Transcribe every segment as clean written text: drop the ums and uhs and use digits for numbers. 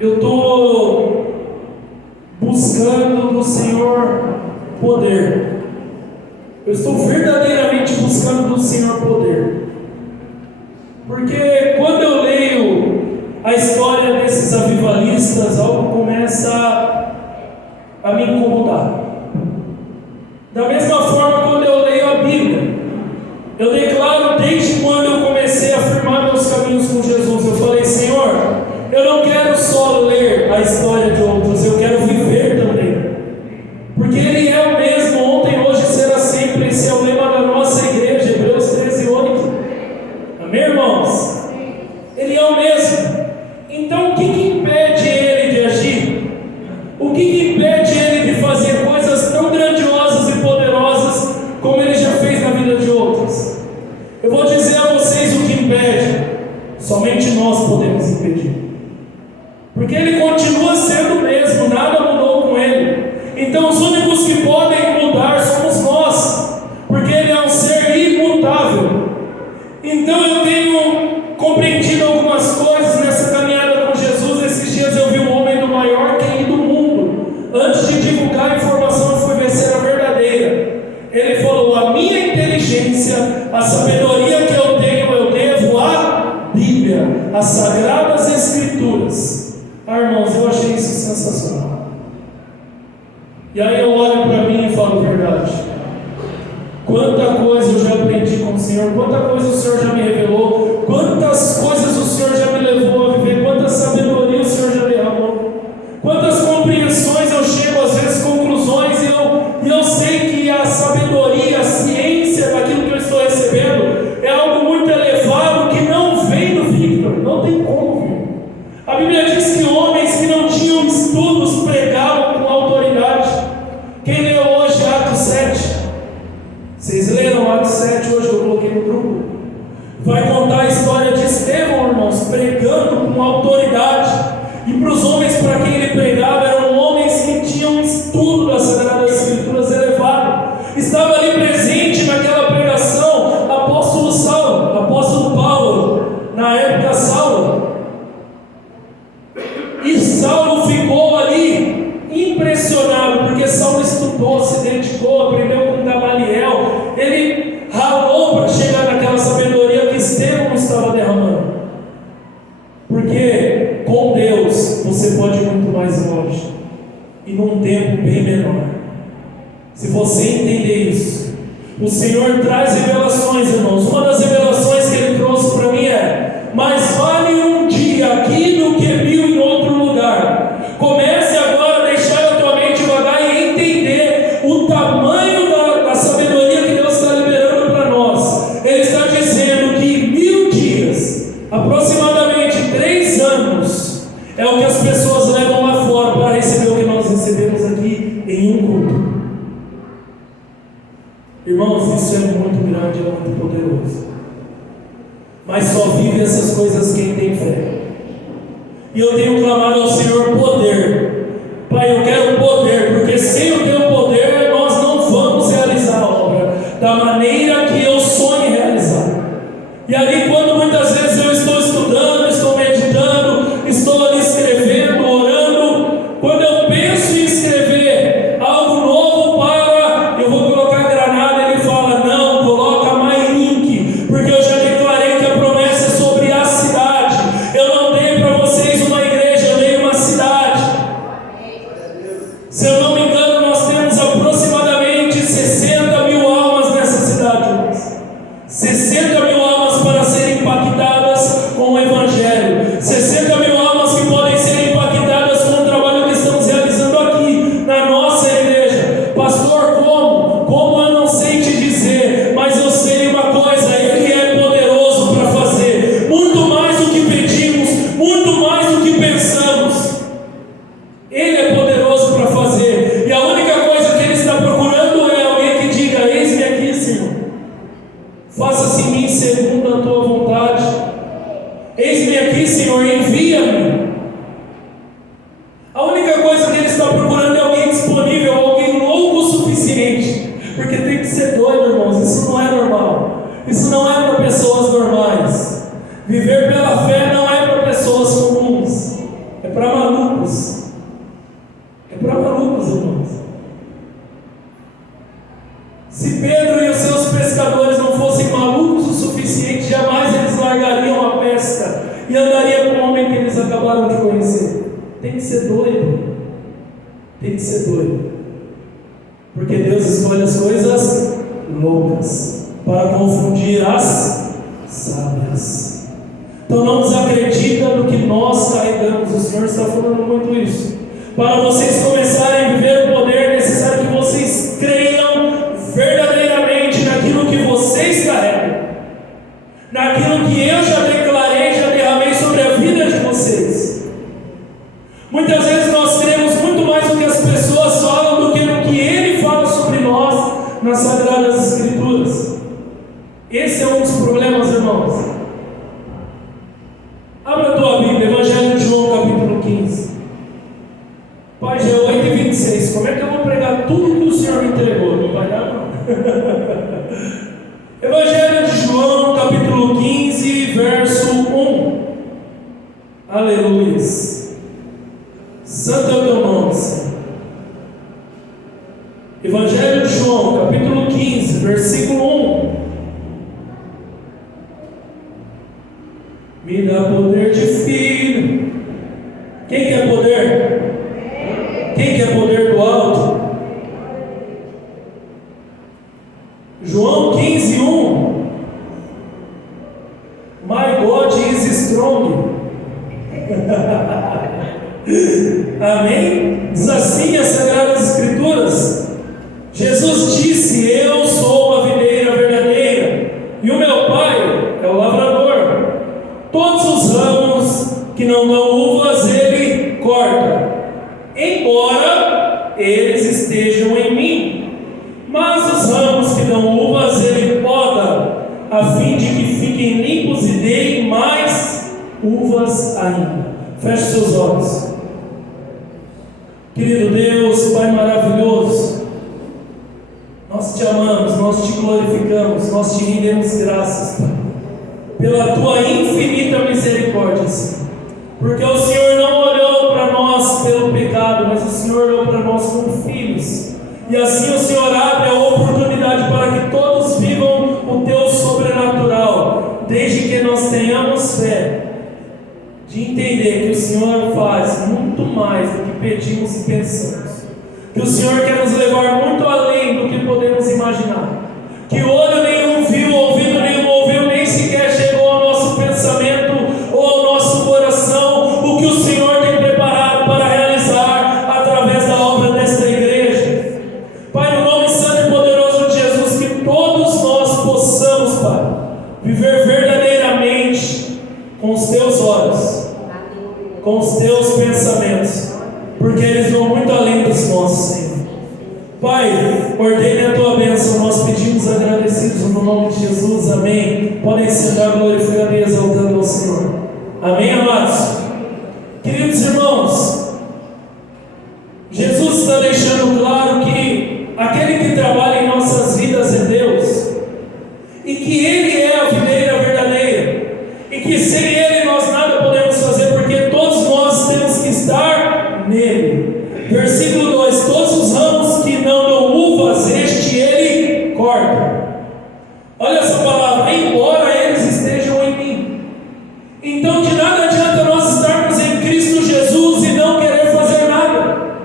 eu estou buscando do Senhor poder. Eu estou verdadeiramente buscando do Senhor poder. Porque quando eu leio a história desses avivalistas, algo começa a me incomodar. Da mesma forma, quando eu leio a Bíblia, eu declaro desde quando eu comecei a firmar meus caminhos com Jesus, eu falei: Senhor, eu não quero só ler a história de outros, eu quero viver também. Porque Ele é o mesmo, ontem, hoje e será sempre. Esse é o lema da nossa igreja, Hebreus 13:8. Amém, irmãos? Ele é o mesmo. Então, o que impede Ele de agir? O que impede Ele de fazer coisas tão grandiosas e poderosas como Ele já fez na vida de outros? Eu vou dizer a vocês o que impede. Somente nós podemos impedir. Porque Ele continua sendo o mesmo, nada mudou com Ele. Então os únicos que podem mudar somos nós, porque Ele é um ser imutável. Então eu tenho compreendido algumas coisas nessa caminhada com Jesus. Esses dias eu vi um homem do maior QI do mundo. Antes de divulgar a informação, eu fui ver se era verdadeira. Ele falou: a minha inteligência, a sabedoria que eu tenho, eu devo à Bíblia, às Sagradas Escrituras. Irmãos, eu achei isso sensacional. E aí eu olho para mim e falo: verdade. Quanta coisa eu já aprendi com o Senhor, quanta coisa o Senhor já me revelou, quantas coisas o Senhor já me levou a viver, quanta sabedoria o Senhor já derramou, quantas compreensões eu chego, às vezes conclusões, e eu sei que a sabedoria, a ciência daquilo que eu estou recebendo é algo muito elevado que não vem do Victor, não tem como vir. A Bíblia diz que homens que não tinham estudos pregavam com autoridade. Quem leu hoje Atos 7? Vocês leram Atos 7 hoje? Eu coloquei no grupo. Vai contar a história de Estevão, irmãos, pregando com autoridade. E para os homens para quem ele pregava, eram homens que tinham estudo das Sagradas Escrituras elevado. Estava ali presente naquela pregação apóstolo Saulo, apóstolo Paulo, na época Saulo. E Saulo ficou ali impressionado, porque Saulo estudou, se dedicou, aprendeu com Gamaliel. Ele ralou para chegar naquela sabedoria que Estevão estava derramando. Porque com Deus você pode ir muito mais longe, e num tempo bem menor. Se você entender isso, o Senhor traz revelações, irmãos. Uma das revelações que Ele trouxe para mim é: mais vale um dia aqui do que 1000 em outro lugar. Comece agora a deixar a tua mente vagar e entender o tamanho da sabedoria que Deus está liberando para nós. Ele está dizendo que 1000 dias, aproximadamente 3 anos, é o que as pessoas levam lá fora para receber o que nós recebemos aqui em um culto. Irmãos, isso é muito grande, é muito poderoso. Mas só vive essas coisas quem tem fé. E eu tenho clamado ao Senhor poder. Pai, eu quero poder, porque sem o teu poder nós não vamos realizar a obra da maneira que eu sonho realizar. E ali, quando muitas vezes eu estou estudando, estou meditando, estou ali escrevendo, orando, quando eu penso em escrever algo novo para, eu vou colocar granada, Ele fala: não, coloca MyLink, porque eu já declarei que a promessa é sobre a cidade. Eu não dei para vocês uma igreja, eu dei uma cidade. homem que eles acabaram de conhecer. Tem que ser doido. Tem que ser doido. Porque Deus escolhe as coisas loucas para confundir as sábias. Então não desacredita no que nós carregamos. O Senhor está falando muito isso. Para vocês começarem a viver o poder, é necessário que vocês creiam verdadeiramente naquilo que vocês carregam, naquilo que eu já declarei, já derramei sobre a vida de vocês. Muitas vezes nós cremos muito mais no que as pessoas falam do que no que Ele fala sobre nós nas Sagradas Escrituras. Esse é um dos problemas, irmãos. Abra a tua Bíblia, Evangelho de João, capítulo 15. Página 8:26. Como é que eu vou pregar tudo que o Senhor me entregou? Não vai dar, não. Evangelho de João, capítulo 15, verso 1. Aleluia. Santo é o teu nome, Senhor. Evangelho de João, capítulo 15, versículo 1. Me dá poder de filho. Quem quer poder? Quem quer poder do alto? João 15, 1. My God is strong. Amém? Diz assim as Sagradas Escrituras. Jesus disse: eu sou a videira verdadeira, e o meu Pai é o lavrador. Todos os ramos que não dão uvas ele corta, embora eles estejam em mim. Mas os ramos que dão uvas ele poda, a fim de que fiquem limpos e deem mais uvas ainda. Feche seus olhos. Querido Deus, Pai maravilhoso, nós te amamos, nós te glorificamos, nós te rendemos graças, Pai, pela tua infinita misericórdia, Senhor. Porque o Senhor não olhou para nós pelo pecado, mas o Senhor olhou para nós como filhos. E assim o Senhor abre a oportunidade para que todos vivam o teu sobrenatural, desde que nós tenhamos fé de entender que o Senhor faz muito mais do que pedimos e pensamos, que o Senhor quer nos levar muito além do que podemos imaginar, que olho nenhum viu, ouvido nenhum ouviu, nem sequer chegou ao nosso pensamento ou ao nosso coração o que o Senhor tem preparado para realizar através da obra desta igreja. Pai, no nome santo e poderoso de Jesus, que todos nós possamos, Pai, viver verdadeiramente com os teus olhos, com os teus pensamentos, porque eles vão muito além dos nossos, Senhor. Pai, ordene a tua bênção, nós pedimos agradecidos no nome de Jesus, amém. Podem sentar glorificando e exaltando ao Senhor, amém, amados. Queridos irmãos, Jesus está deixando claro que aquele que trabalha em nossas vidas é Deus, e que Ele é a videira verdadeira, e que sem Ele nós nada podemos fazer, porque todos nós temos que estar nele. Versículo 2: todos os ramos que não dão uvas, este Ele corta. Olha essa palavra: embora eles estejam em mim. Então de nada adianta nós estarmos em Cristo Jesus e não querer fazer nada,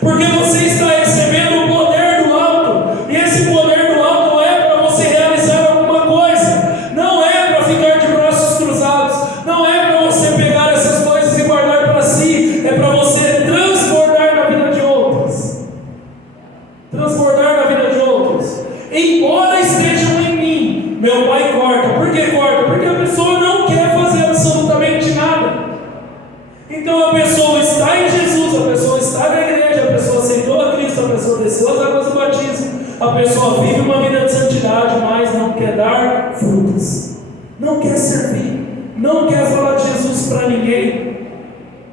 porque você está recebendo o poder do alto, e esse poder do alto não é para você realizar alguma coisa, não é para ficar de braços cruzados, não é para você pegar essas coisas e guardar para si, é para você transbordar na vida de outros. Transbordar na vida de outros. Embora estejam em mim, meu Pai corta. Por que corta? Porque a pessoa não quer fazer absolutamente nada. Então a pessoa está em Jesus, a pessoa está na igreja, a pessoa aceitou a Cristo, a pessoa desceu as águas do batismo, a pessoa vive uma vida de santidade, mas não quer dar frutos, não quer servir, não quer falar de Jesus para ninguém,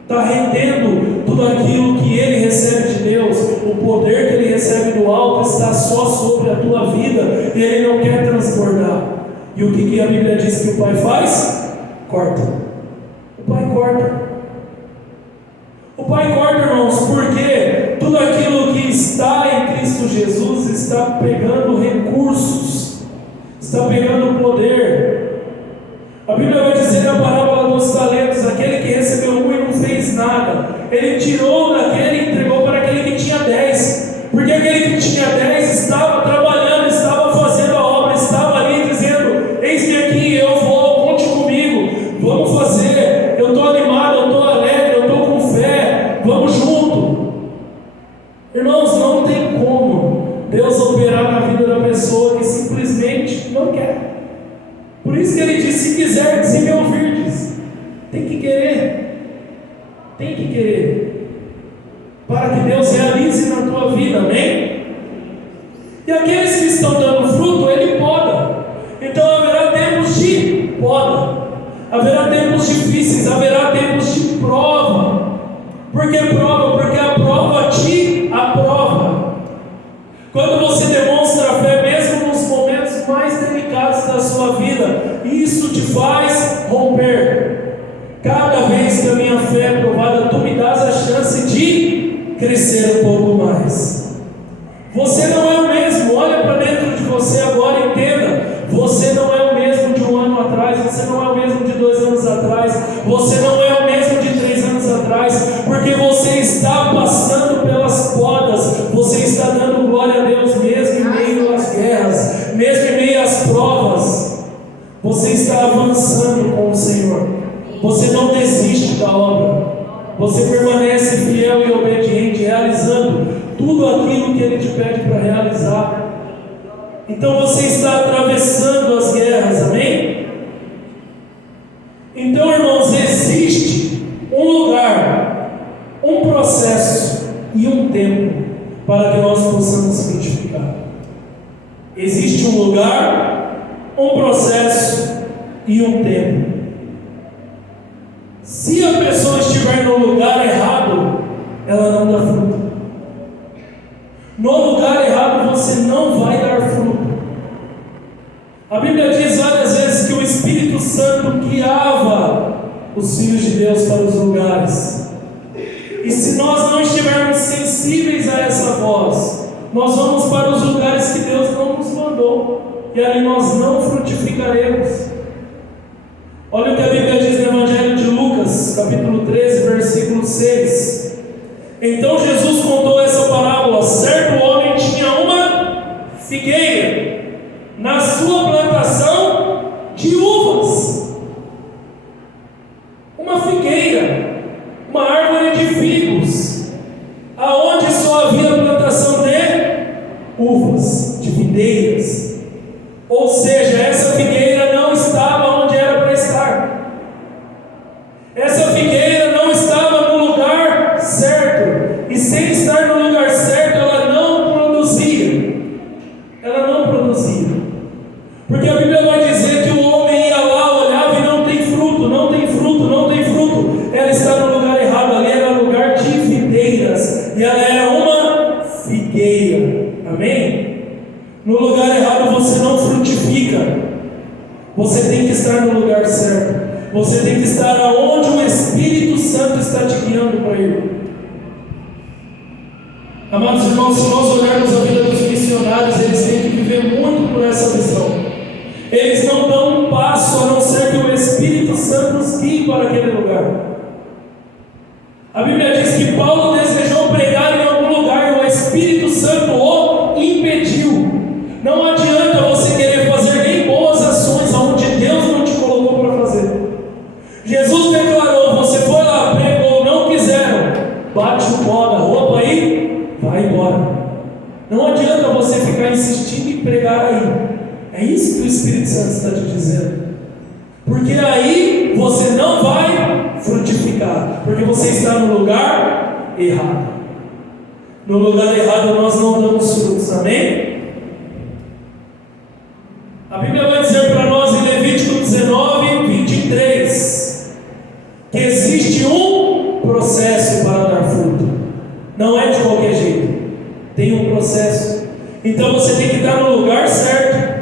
está rendendo tudo aquilo que ele recebe de Deus, o poder que ele recebe do alto está só sobre a tua vida, e ele não quer transbordar. E o que a Bíblia diz que o Pai faz? Corta. O Pai corta. O Pai corta, irmãos, porque tudo aquilo que está em Cristo Jesus está pegando recursos, está pegando poder. A Bíblia vai dizer na parábola dos talentos: aquele que Ele tirou daquele e entregou para aquele que tinha 10. Porque aquele que tinha 10 estava trabalhando, estava fazendo a obra, estava ali dizendo: eis-me aqui, eu vou, conte comigo, vamos fazer, eu estou animado, eu estou alegre, eu estou com fé, vamos junto. Irmãos, não tem como Deus operar na vida da pessoa que simplesmente não quer. Por isso que ele diz: se quiser, se me ouvirdes. Tem que querer. Tem que querer. Para que Deus realize na tua vida, amém? E aqueles que estão dando fruto, ele poda. Então haverá tempos de poda. Haverá tempos difíceis, haverá tempos de prova. Por que prova? Porque a prova te aprova. Quando você demonstra fé, mesmo nos momentos mais delicados da sua vida, isso te faz romper. Cada vez que a minha fé é provada, tu me dás a chance de crescer um pouco mais. Você não é o mesmo. Olha para dentro de você agora e entenda: você não é o mesmo de um ano atrás, você não é o mesmo de 2 anos atrás, você não é o mesmo de 3 anos atrás, porque você está passando pelas podas, você está dando glória a Deus mesmo em meio às guerras, mesmo em meio às provas. Você está avançando com o Senhor. Você não desiste da obra. Você permanece fiel e obediente, realizando tudo aquilo que Ele te pede para realizar. Então você está atravessando as guerras, amém? Então, irmãos, existe um lugar, um processo e um tempo para que nós possamos frutificar. Existe um lugar, um processo e um tempo. Se a pessoa estiver no lugar errado, ela não dá fruto. No lugar errado você não vai dar fruto. A Bíblia diz várias vezes que o Espírito Santo guiava os filhos de Deus para os lugares. E se nós não estivermos sensíveis a essa voz, nós vamos para os lugares que Deus não nos mandou, e ali nós não frutificaremos. Olha o que a Bíblia diz no Evangelho de Lucas, capítulo 13, versículo 6. Então Jesus contou essa parábola: certo homem tinha uma figueira na sua plantação de uvas. Uma figueira, uma árvore de figos, aonde só havia plantação de uvas, de videiras. Ou seja, essa figueira não estava onde era para estar. Essa figueira não estava no lugar certo. E sem estar no lugar certo, ela não produzia. Ela não produzia. Porque a Bíblia vai dizer que o homem ia lá, olhava e não tem fruto, não tem fruto, não tem fruto. Ela está no lugar errado. Ali era lugar de videiras. E ela era uma figueira. Amém? No lugar errado você não frutifica. Você tem que estar no lugar certo. Você tem que estar aonde o Espírito Santo está te guiando para ir. Amados irmãos, se nós olharmos a vida dos missionários, eles têm que viver muito por essa visão. Eles não dão um passo a não ser que o Espírito Santo os guie para aquele lugar. A Bíblia diz que Paulo desejou pregar em algum lugar e o Espírito Santo o impediu. Não adianta você querer fazer nem boas ações onde Deus não te colocou para fazer. Jesus declarou: você foi lá, pregou, não quiseram, bate o pó da roupa aí, vai embora. Não adianta você ficar insistindo em pregar aí. É isso que o Espírito Santo está te dizendo. Porque aí você não vai frutificar, porque você está no lugar errado. No lugar errado nós não damos frutos, amém? A Bíblia vai dizer para nós em Levítico 19, 23, que existe um processo para dar fruto. Não é de qualquer jeito. Tem um processo. Então você tem que estar no lugar certo.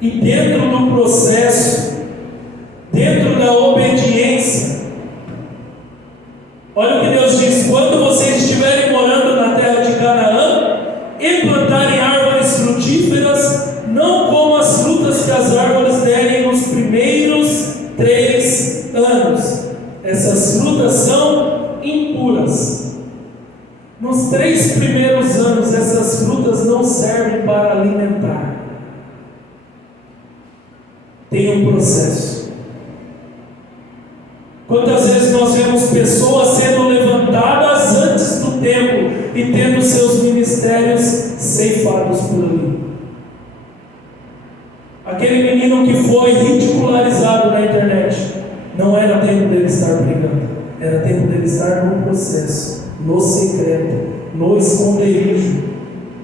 E dentro do processo, dentro da obediência, olha o que Deus diz: quando vocês estiverem morando na terra de Canaã e plantarem árvores frutíferas, não comam as frutas que as árvores derem nos primeiros 3 anos. Essas frutas são impuras. frutas. Nos 3 primeiros anos, essas frutas não servem para alimentar. Tem um processo. Quantas vezes nós vemos pessoas sendo levantadas antes do tempo e tendo seus ministérios ceifados por ali? Aquele menino que foi ridicularizado na internet, não era tempo dele estar pregando, era tempo dele estar no processo, no secreto, no esconderijo,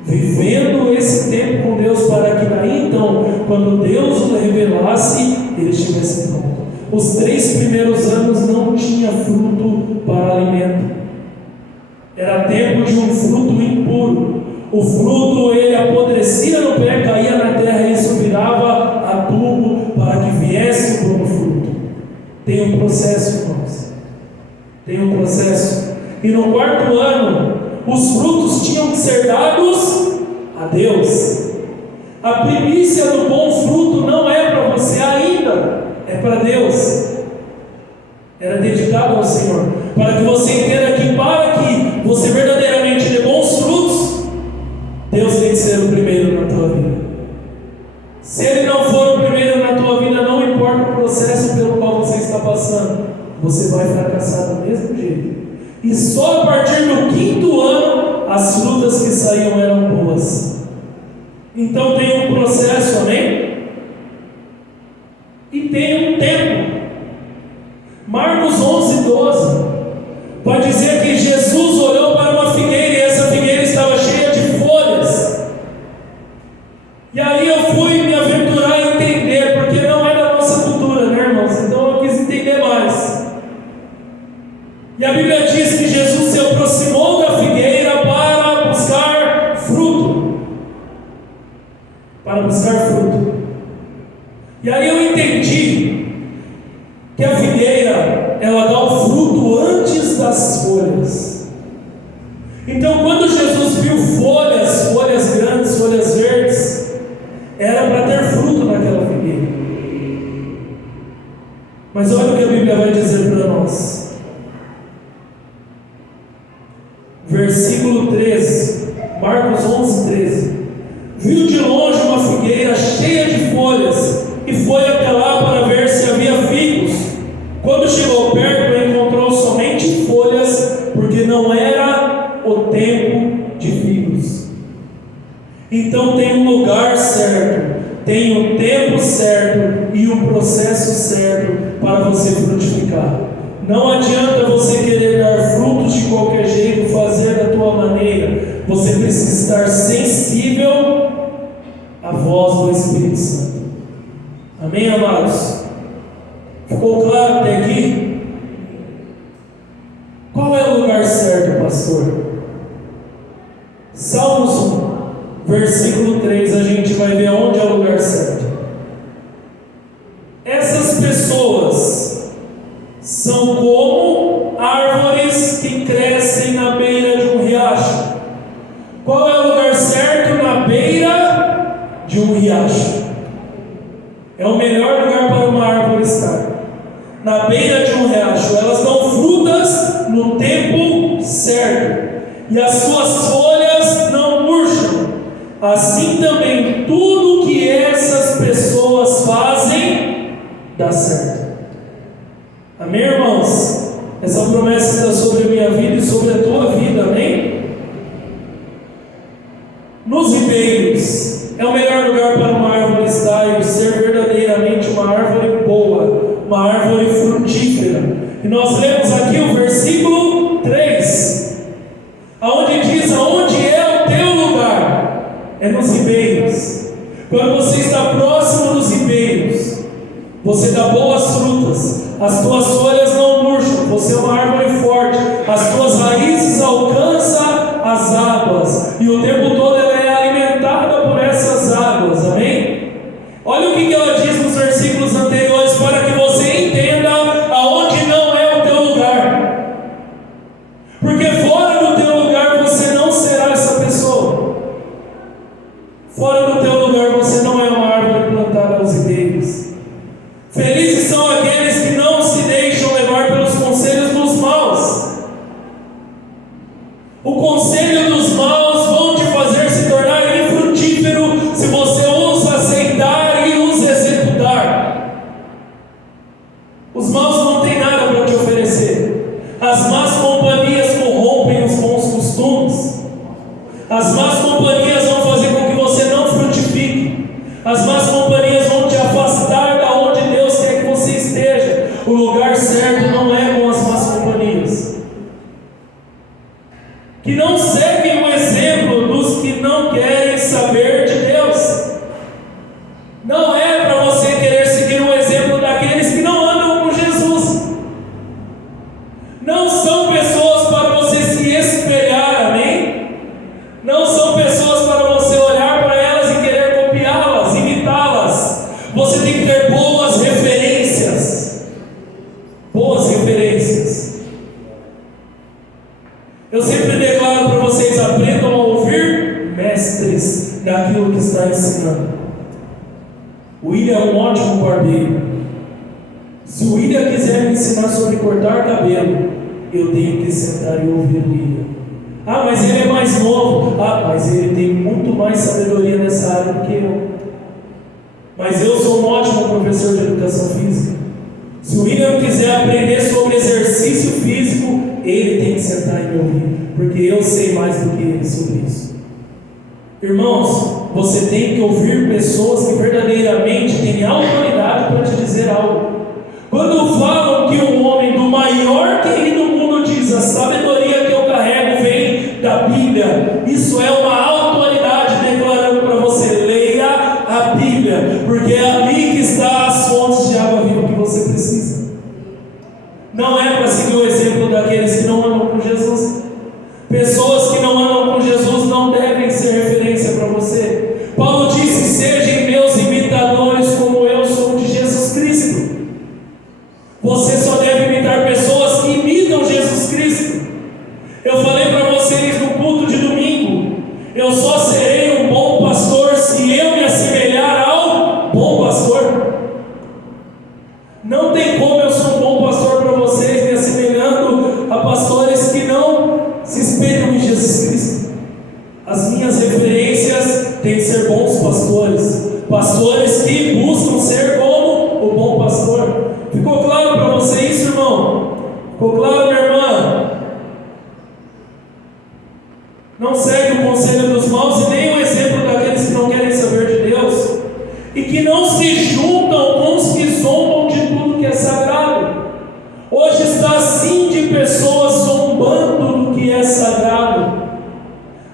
vivendo esse tempo com Deus, para que daí então, quando Deus o revelasse, ele estivesse pronto. Os 3 primeiros anos não tinha fruto para alimento, era tempo de um fruto impuro. O fruto ele apodrecia no pé, caía na terra e isso virava adubo para que viesse o bom fruto. Tem um processo, irmãos. Tem um processo. E no 4º ano, os frutos tinham que ser dados a Deus. A primícia do bom fruto não é para você ainda, é para Deus. Era dedicado ao Senhor, para que você entenda que para que você verdadeiramente dê bons frutos, Deus tem que ser o primeiro na tua vida. Se Ele não for o primeiro na tua vida, não importa o processo pelo qual você está passando, você vai fracassar do mesmo jeito. E só a partir do 5º ano, as frutas que saíam eram boas. Então tem um processo, amém? E tem um tempo. Marcos 11:12 vai dizer que Jesus olhou para uma figueira e essa figueira estava cheia de folhas. E aí eu fui me aventurar a entender, porque não é da nossa cultura, né, irmãos? Então eu quis entender mais. E a Bíblia diz que Jesus se aproximou da figueira para buscar fruto. Para buscar fruto. E aí eu entendi que a figueira, ela dá o fruto antes das folhas. Então quando Jesus viu folhas grandes, folhas verdes, era para ter fruto naquela figueira. Mas olha o que a Bíblia vai dizer para nós. Versículo 13, Marcos 11:13. Viu de longe uma figueira cheia de folhas e foi até lá para ver se havia figos. Quando chegou perto, encontrou somente folhas, porque não era o tempo de figos. Então tem um lugar certo, tem o tempo certo e o processo certo para você frutificar. Não adianta você querer dar frutos de qualquer jeito, fazer da tua maneira. Você precisa estar sensível à voz do Espírito Santo. Amém, amados? Ficou claro até aqui? Qual é o lugar certo, pastor? Salmos 1, versículo 3, a gente vai ver onde é o lugar certo. Essas pessoas são como árvores que crescem na beira de um riacho. Qual é o lugar certo? Na beira de um riacho. É o melhor lugar para uma árvore estar. Na beira de um riacho. Elas dão frutas no tempo certo. E as suas folhas não murcham. Assim também tudo que essas pessoas fazem dá certo. Amém, irmãos? Essa promessa está sobre a minha vida e sobre a tua vida, amém? Nos ribeiros é o melhor lugar para uma árvore estar e ser verdadeiramente uma árvore boa, uma árvore frutífera. E nós lemos aqui o versículo 3, aonde diz: aonde é o teu lugar? É nos ribeiros. Quando você está próximo dos ribeiros, você dá boas frutas, as tuas folhas não murcham, você é uma árvore forte, as tuas raízes alcançam as águas, e o tempo todo ela é alimentada por essas águas, amém? Olha o que ela diz nos versículos anteriores, para que você entenda aonde não é o teu lugar, porque fora do teu lugar você não será essa pessoa, fora do teu lugar você não é uma árvore plantada aos ribeiros. Felizes são aqueles que não se deixam que não seguem o exemplo dos que não querem saber de Deus. Não é para você querer seguir o exemplo daqueles que não andam com Jesus. Não são pessoas para você se espelhar, amém? Não são pessoas para você olhar para elas e querer copiá-las, imitá-las. Você tem que ter boas referências. Boas referências. Eu sempre declaro para vocês: aprendam a ouvir mestres daquilo que está ensinando. O William é um ótimo barbeiro. Se o William quiser me ensinar sobre cortar cabelo, eu tenho que sentar e ouvir o William. Ah, mas ele é mais novo. Ah, mas ele tem muito mais sabedoria nessa área do que eu. Mas eu sou um ótimo professor de educação física. Se o William quiser aprender sobre exercício físico, ele tem que sentar e me ouvir, porque eu sei mais do que ele sobre isso. Irmãos, você tem que ouvir pessoas que verdadeiramente têm autoridade para te dizer algo. Quando falam que um homem do maior QI do mundo diz: a sabedoria que eu carrego vem da Bíblia, isso é uma autoridade declarando para você: leia a Bíblia, porque é ali que está as fontes de água viva que você precisa. Não é para seguir o exemplo daqueles que não andam com Jesus. Pessoas que não andam com Jesus não devem ser referência para você. Paulo disse: sejam meus imitadores como eu sou de Jesus Cristo. Você só deve imitar pessoas que imitam Jesus Cristo. Eu falei para vocês no culto de domingo: eu só serei um bom pastor se eu me assemelhar ao bom pastor. Não tem como eu ser um bom pastor para vocês me assemelhando a pastores que não se espelham em Jesus Cristo. As minhas referências têm que ser bons pastores, pastores que buscam ser como o bom pastor. Ficou claro para você isso, irmão? Ficou claro, minha irmã? Não segue o conselho dos maus e nem o exemplo daqueles que não querem saber de Deus e que não se juntam com os que zombam de tudo que é sagrado. Hoje está assim de pessoas zombando do que é sagrado,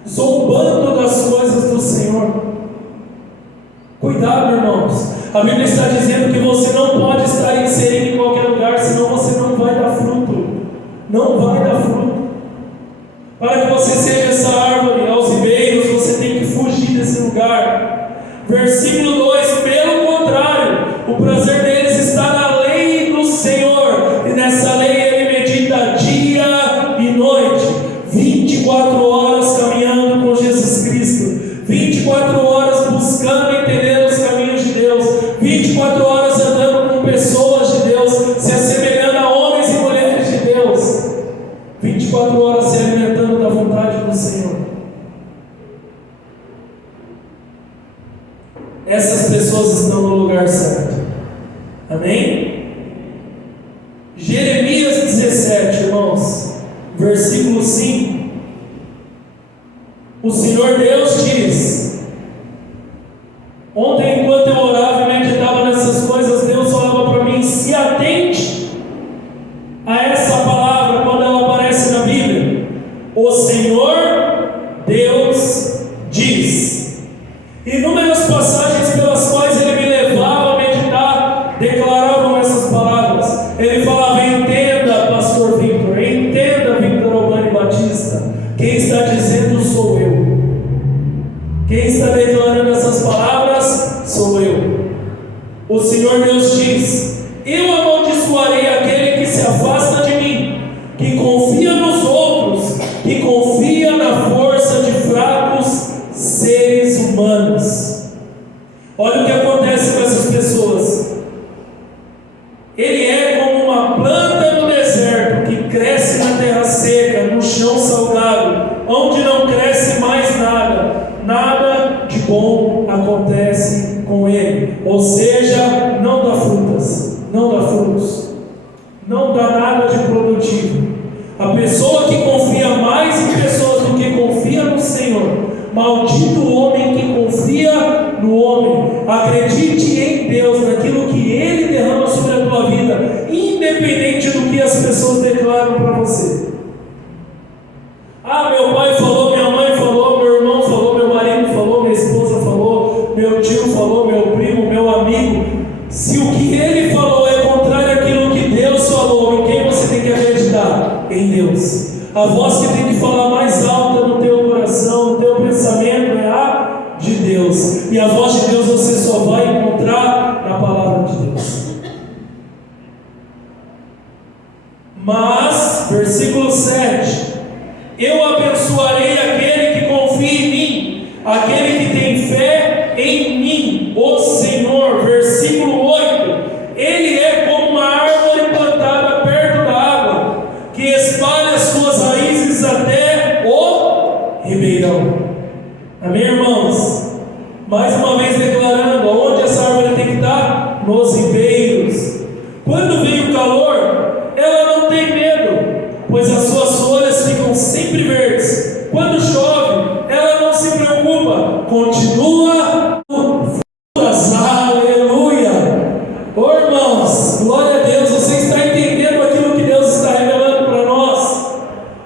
zombando das coisas do Senhor. Cuidado, irmãos. A Bíblia está dizendo que você não pode estar inserido em qualquer lugar, senão você não vai dar fruto. Não vai dar fruto. Para que você seja essa árvore aos ribeiros, você tem que fugir desse lugar. Versículo 2: pelo contrário, o prazer deles está na lei do Senhor, e nessa lei ele medita dia e noite, 24 horas caminhando com Jesus Cristo, 24 horas buscando entender os caminhos de Deus, 24 horas andando com pessoas de Deus, se assemelhando a homens e mulheres de Deus, 24 horas se alimentando da vontade do Senhor. Essas pessoas estão no lugar certo. Amém? Jeremias 17, irmãos, versículo 5. O Senhor Deus diz: ontem, enquanto eu orava e meditava nessas coisas, Deus falava para mim: se atente a essa palavra quando ela aparece na Bíblia. O Senhor Deus diz. Inúmeras passagens pelas quais ele me levava a meditar declaravam essas palavras. Ele falava: entenda, pastor Victor, entenda, Victor Albani Batista, quem está dizendo sou eu. Quem está declarando essas palavras sou eu. O Senhor Deus diz: eu amaldiçoarei aquele que se afasta de mim, que confia nos outros, que confia na força de fracos seres humanos. Olha o que acontece com essas pessoas. Ele é como uma planta no deserto que cresce na terra seca, no chão salgado, onde não cresce mais nada. Nada de bom acontece com ele. Ou seja, não dá frutas, não dá frutos, não dá nada de produtivo. A pessoa que confia mais em pessoas Deus. A voz que tem que falar mais alta no teu coração, no teu pensamento é a de Deus. E a voz de Deus você só vai encontrar na palavra de Deus. Mas, versículo 7: eu abençoarei aquele que confia em mim, aquele que tem fé em mim, o Senhor. Versículo 8: ele é como uma árvore plantada perto da água, que espalha as suas raízes até o ribeirão. Amém, irmãos? Mais uma vez declarando, onde essa árvore tem que estar? Nos ribeiros. Quando vem o calor, ela não tem medo, pois as suas folhas ficam sempre verdes. Quando chove, ela não se preocupa, continua frutas. Aleluia! Ô irmãos, glória a Deus, você está entendendo aquilo que Deus está revelando para nós?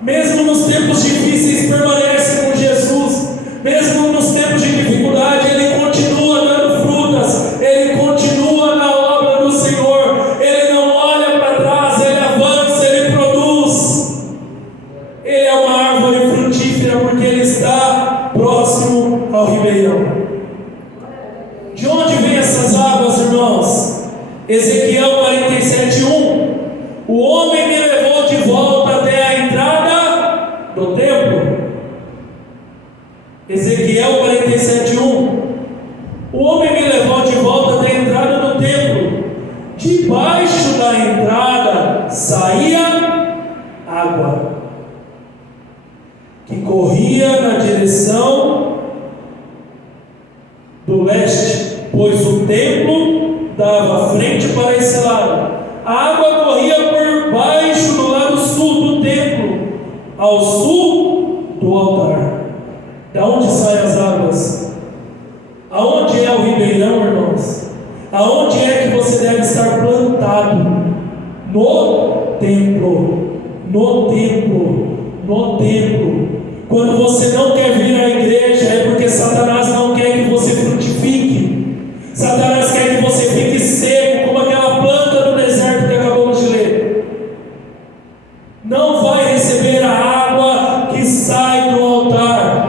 Mesmo nos tempos difíceis, permanece com Jesus. Mesmo nos tempos de dificuldade, Ele continua dando frutas. Ele continua na obra do Senhor. Ele não olha para trás, Ele avança, Ele produz. Ele é uma árvore frutífera porque Ele está próximo ao ribeirão. De onde vêm essas águas, irmãos? Ezequiel 47:1: o homem me levou de volta até a entrada do templo. Ezequiel 47:1: o homem me levou de volta até a entrada do templo. Debaixo da entrada saía água, que corria na direção do leste, pois o templo dava frente para esse lado. A água corria por baixo do lado sul do templo, ao sul do altar. Da onde saem as águas? Aonde é o ribeirão, irmãos? Aonde é que você deve estar plantado? No templo. No templo. No templo. Quando você não quer vir à igreja, é porque Satanás não quer que você frutifique. Satanás quer que você fique seco, como aquela planta do deserto que acabamos de ler. Não vai receber a água que sai do altar.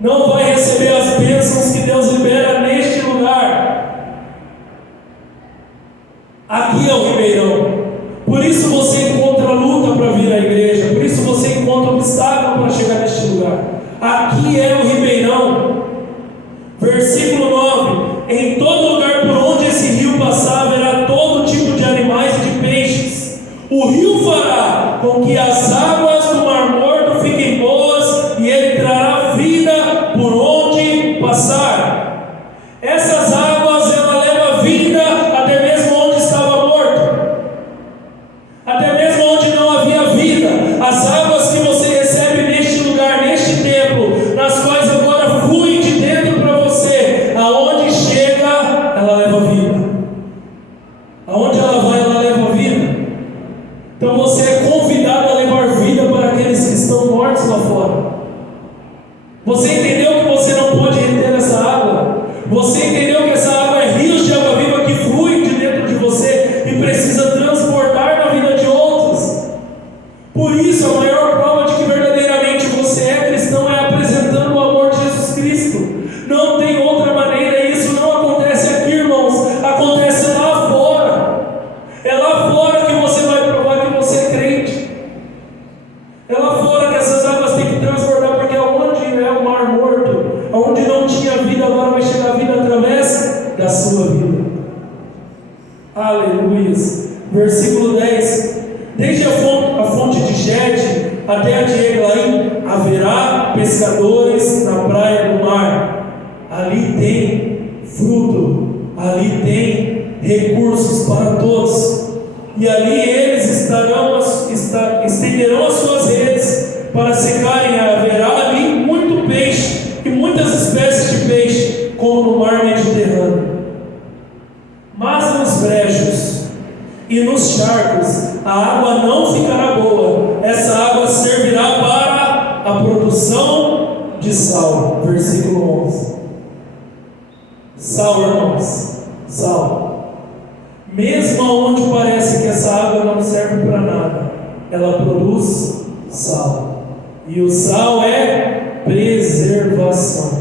Não vai receber as bênçãos que Deus libera neste lugar. Aqui é o ribeirão. Por isso você encontra luta para vir à igreja. Por isso você encontra obstáculo para chegar neste lugar. Aqui é o ribeirão. Versículo 9: em todo lugar por onde esse rio passar, haverá todo tipo de animais e de peixes. O rio fará com que as águas do Mar Morto fiquem boas, e ele trará vida por onde passar. Essas águas, ela leva vida até mesmo onde estava morto, até mesmo onde não havia vida. As águas que você recebe neste lugar, neste templo, nas quais agora flui de dentro para você, aonde chega, ela leva vida. Aonde ela vai, ela leva vida. Então você é convidado a levar vida para aqueles que estão mortos lá fora. Você entendeu que você não pode reter essa água? Você entendeu que essa água é rios de água viva que flui de dentro de você e precisa transbordar na vida de outros? Por isso, a maior prova de que verdadeiramente você é cristão é apresentando o amor de Jesus Cristo. Não tem outra maneira, e isso não acontece aqui, irmãos, acontece lá fora. É lá fora que você vai provar que você é crente. É lá fora que essas águas têm que transbordar, porque aonde é o Mar Morto, aonde não tinha vida, agora vai chegar vida através da sua vida. Aleluia. Versículo 10: desde a fonte de Gede até a de Eglaim haverá pescadores na praia do mar. Ali tem fruto, ali tem recursos para todos, e ali eles estenderão as suas redes para secarem. Haverá ali muito peixe e muitas espécies de peixe, como no mar Mediterrâneo. Mas nos brejos e nos charcos a água não ficará boa. Essa água servirá para a produção de sal. Versículo 11. Sal, irmãos, sal. Mesmo onde parece que essa água não serve para nada, ela produz luz, sal. E o sal é preservação.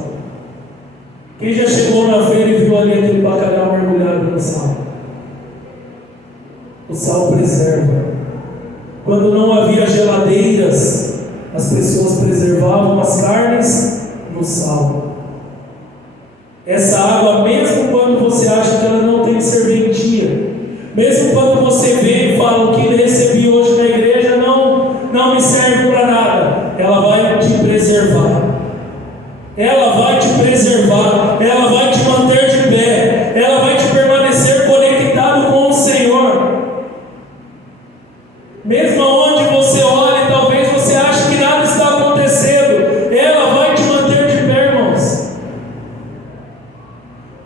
Quem já chegou na feira e viu ali aquele bacalhau mergulhado no sal? O sal preserva. Quando não havia geladeiras, as pessoas preservavam as carnes no sal. Essa água, mesmo quando você acha que ela não tem serventia, mesmo quando você vê e fala: o que recebi hoje na igreja não me serve para nada, ela vai te preservar. Ela vai te preservar, ela vai te manter de pé, ela vai te permanecer conectado com o Senhor. Mesmo onde você olha e talvez você ache que nada está acontecendo, ela vai te manter de pé, irmãos.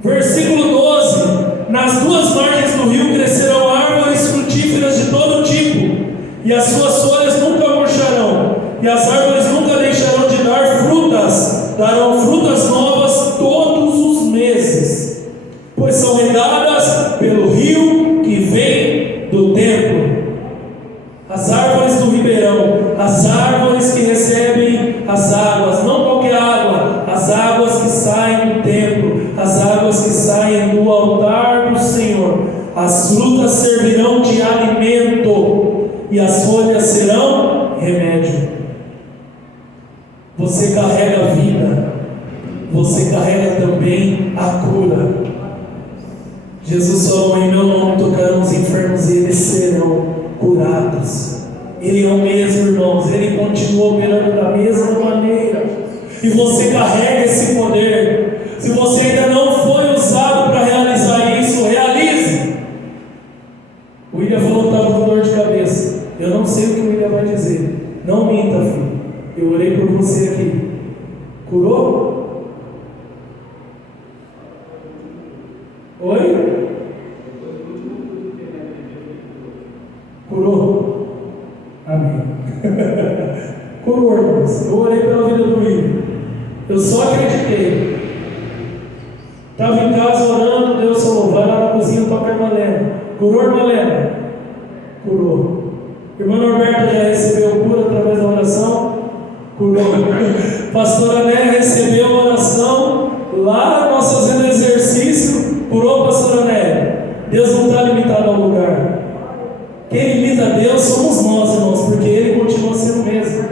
Versículo 12: nas duas margens do rio crescerão árvores frutíferas de todo tipo, e as suas folhas nunca murcharão, e as árvores nunca deixarão de dar frutas, darão frutas novas todos os meses, pois são regadas pelo rio que vem do templo. As árvores do ribeirão, as árvores que recebem as águas, não qualquer água, as águas que saem do templo, as águas que saem do altar do Senhor. As frutas servirão de alimento e as folhas serão remédio. Você carrega a vida, você carrega também a cura. Jesus falou: em meu nome tocarão os enfermos e eles serão curados. Ele é o mesmo, irmãos, Ele continua operando da mesma maneira, e você carrega esse poder. Se você ainda não foi usado para realizar isso, realize. O William falou que estava com dor de cabeça. Eu não sei o que o William vai dizer. Não minta, filho. Eu orei por você aqui. Curou? Oi? Curou? Amém. Curou, irmãos. Eu orei pela vida do William. Eu só acreditei. Estava em casa orando, Deus falou: vai lá na cozinha, toca a irmã Lena. Curou, irmã Lena? Curou. Irmã Norberta já recebeu cura através da oração? Curou. Pastora Néia recebeu a oração lá, nós fazendo exercício. Curou, pastora Néia? Deus não está limitado ao lugar. Quem limita a Deus somos nós, irmãos, porque Ele continua sendo o mesmo.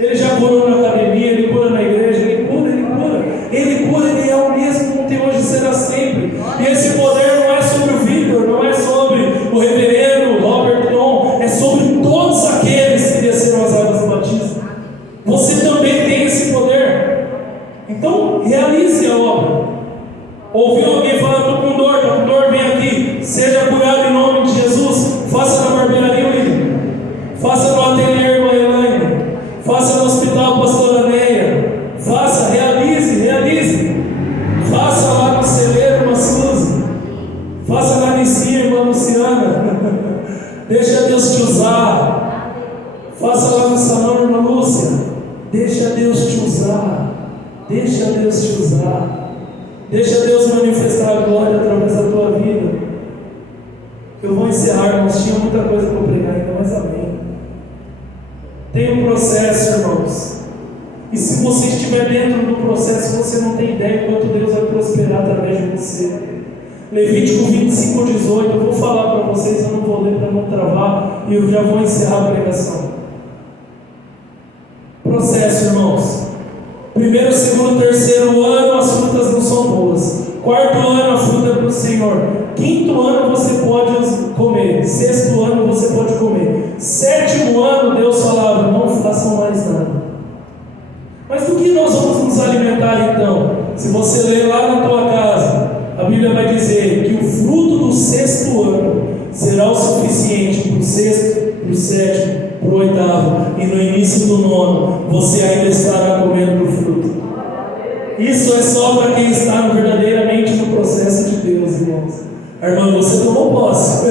Ele já curou na academia, Ele cura na igreja, Ele cura, Ele é o mesmo, ontem, hoje, será sempre. E esse poder não é sobre o Victor, não é sobre o reverendo Robert Tom, é sobre todos aqueles que desceram as águas do batismo. Você também tem esse poder. Então, realize a obra. Ouviu alguém falando: estou com dor, vem aqui, seja curado em nome de Jesus. Faça na barbearia, William. Faça no ateliê, irmã Elaine. Faça no hospital, pastora Neia. Faça, realize. Faça lá no celeiro, irmã Suzy. Faça na Nicinha, irmã Luciana. Deixa Deus te usar. Faça lá no salão, irmã Lúcia. Deixa Deus te usar. Deixa Deus manifestar a glória através da tua vida. Eu vou encerrar, irmãos. Tinha muita coisa para pregar ainda, mas amém. Tem um processo, irmãos. E se você estiver dentro do processo, você não tem ideia quanto Deus vai prosperar através de você. Levítico 25:18. Eu vou falar para vocês, eu não vou ler para não travar, e eu já vou encerrar a pregação. Processo, irmãos. Primeiro, segundo, terceiro ano as frutas não são boas. Quarto ano a fruta é para o Senhor. Quinto ano você pode comer. Sexto ano você pode comer. Sétimo ano Deus falava: não façam mais nada. Mas do que nós vamos nos alimentar então? Se você ler lá na tua casa, a Bíblia vai dizer que o fruto do sexto ano será o suficiente para o sexto, para o sétimo, para o oitavo, e no início do nono você ainda estará comendo do fruto. Isso é só para quem está verdadeiramente no processo de Deus, irmãos. A irmã, você tomou posse.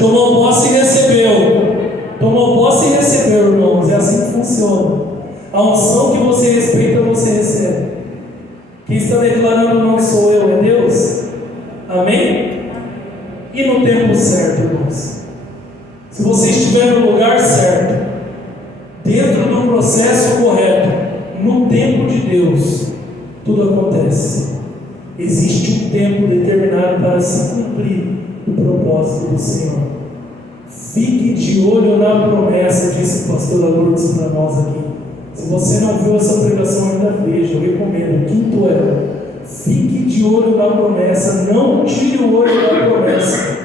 Tomou posse e recebeu. Tomou posse e recebeu, irmãos. É assim que funciona. A unção que você respeita, você recebe. Quem está declarando não sou eu, é Deus. Amém? E no tempo certo, irmãos. Se você estiver no lugar certo, tudo acontece. Existe um tempo determinado para se cumprir o propósito do Senhor. Fique de olho na promessa, disse o pastor Lourdes para nós aqui. Se você não viu essa pregação ainda, veja, eu recomendo. Quinto fique de olho na promessa, não tire o olho da promessa.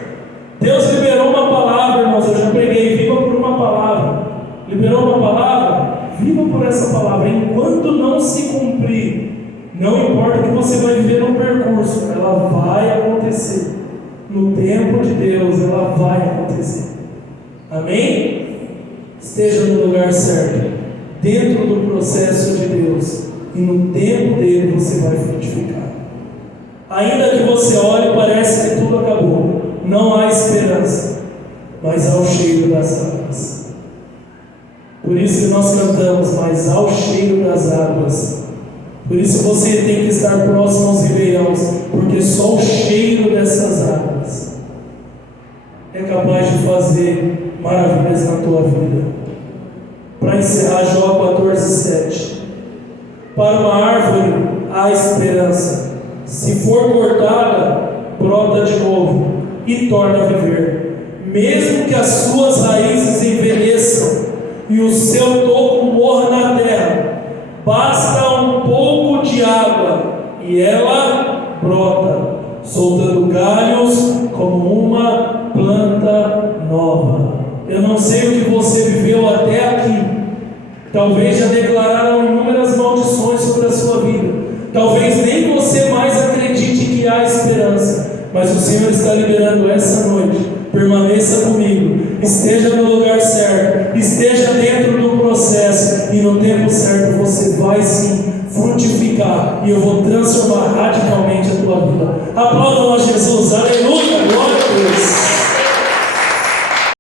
Deus liberou uma palavra, irmãos, eu já preguei, viva por uma palavra. Liberou uma palavra, viva por essa palavra. Enquanto não se cumprir, não importa o que você vai viver no percurso, ela vai acontecer. No tempo de Deus, ela vai acontecer. Amém? Esteja no lugar certo, dentro do processo de Deus, e no tempo dele você vai frutificar. Ainda que você olhe, parece que tudo acabou, não há esperança, mas há o cheiro das águas. Por isso que nós cantamos, mas há o cheiro das águas. Por isso você tem que estar próximo aos ribeirões, porque só o cheiro dessas águas é capaz de fazer maravilhas na tua vida. Para encerrar, Jó 14:7. Para uma árvore há esperança, se for cortada, brota de novo e torna a viver, mesmo que as suas raízes envelheçam e o seu toco morra na terra, basta um pouco de água e ela brota, soltando galhos como uma planta nova. Eu não sei o que você viveu até aqui. Talvez já declararam inúmeras maldições sobre a sua vida. Talvez nem você mais acredite que há esperança. Mas o Senhor está liberando essa noite. Permaneça comigo. Esteja no lugar certo. Esteja dentro do processo. E no tempo certo você vai sim frutificar. E eu vou transformar radicalmente a tua vida. Aplaudam a Jesus.